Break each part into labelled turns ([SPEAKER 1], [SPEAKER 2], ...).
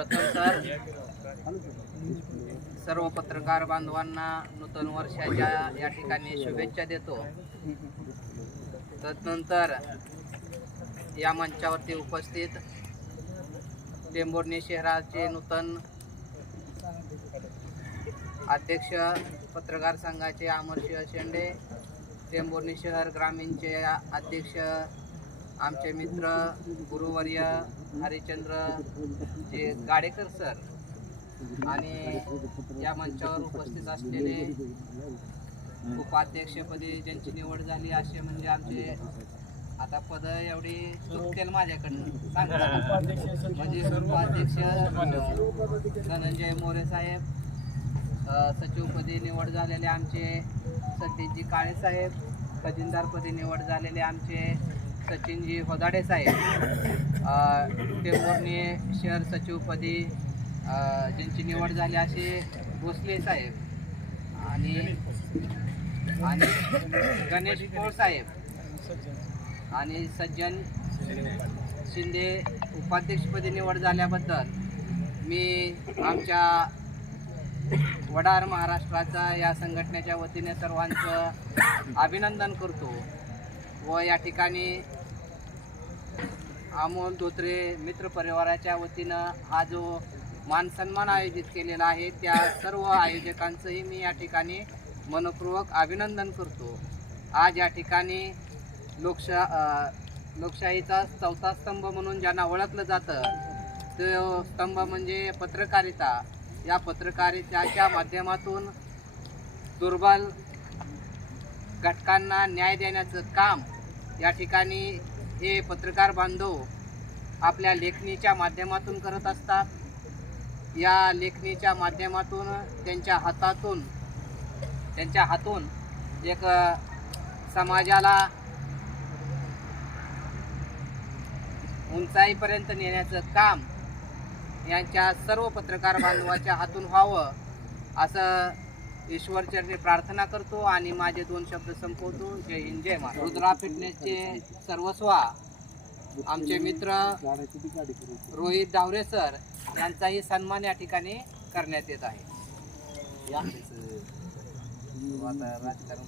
[SPEAKER 1] प्रथम तर सर्व पत्रकार बांधवांना नूतन वर्षाच्या या ठिकाणी शुभेच्छा देतो. तदनंतर या मंचावरती उपस्थित टेंबोर्णी शहराचे नूतन अध्यक्ष पत्रकार संघाचे अमरसिंह शेंडे टेंबोर्णी शहर ग्रामीणचे अध्यक्ष आमचे मित्र गुरुवर्य हरिचंद्र जे गाडेकर सर आणि या मंचावर उपस्थित असलेले उपाध्यक्षपदी ज्यांची निवड झाली असे म्हणजे आमचे आता पद एवढी चुकतील माझ्याकडनं. सांगा. म्हणजे उपाध्यक्ष धनंजय मोरे साहेब सचिवपदी निवड झालेले आमचे सतीशजी काळे साहेब खजिनदारपदी निवड झालेले आमचे सचिनजी होदाडे साहेब अ, टेंभुर्णी शहर सचिवपदी ज्यांची निवड झाली असे भोसले साहेब आणि आणि गणेश पोळ साहेब आणि सज्जन शिंदे उपाध्यक्षपदी निवड झाल्याबद्दल मी आमच्या वडार महाराष्ट्राचा या संघटनेच्या वतीने सर्वांचं अभिनंदन करतो व या ठिकाणी अमोल धोत्रे मित्र परिवाराच्या वतीनं हा जो मानसन्मान आयोजित केलेला आहे त्या सर्व आयोजकांचंही मी या ठिकाणी मनपूर्वक अभिनंदन करतो. आज या ठिकाणी लोकशा लोकशाहीचा चौथा स्तंभ म्हणून ज्यांना ओळखलं जातं तो स्तंभ म्हणजे पत्रकारिता. या पत्रकारितेच्या माध्यमातून दुर्बल घटकांना न्याय देण्याचं काम या ठिकाणी हे पत्रकार बांधव आपल्या लेखणीच्या माध्यमातून करत असतात या लेखणीच्या माध्यमातून त्यांच्या हातातून त्यांच्या हातून एक समाजाला उंचाईपर्यंत नेण्याचं काम यांच्या सर्व पत्रकार बांधवाच्या हातून व्हावं असं ईश्वरचरणी प्रार्थना करतो आणि माझे दोन शब्द संपवतो. जय हिंद जय महाराज रुद्रा फिटनेसचे सर्वस्वा आमचे मित्र रोहित डावरे सर यांचाही सन्मान या ठिकाणी करण्यात येत आहे. राजकारण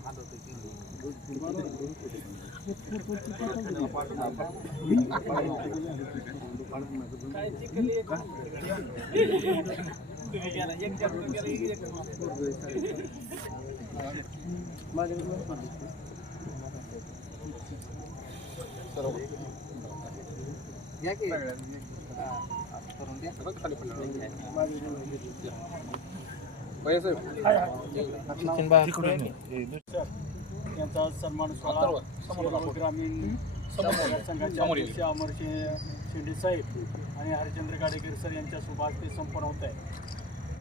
[SPEAKER 1] त्यांचा
[SPEAKER 2] यांचा सन्मान सोहळा ग्रामीण संघाच्या अध्यक्ष अमरसिंह शेंडे साहेब आणि हरिचंद्र गाडेकर सर यांच्या शुभ संपन्न होत आहे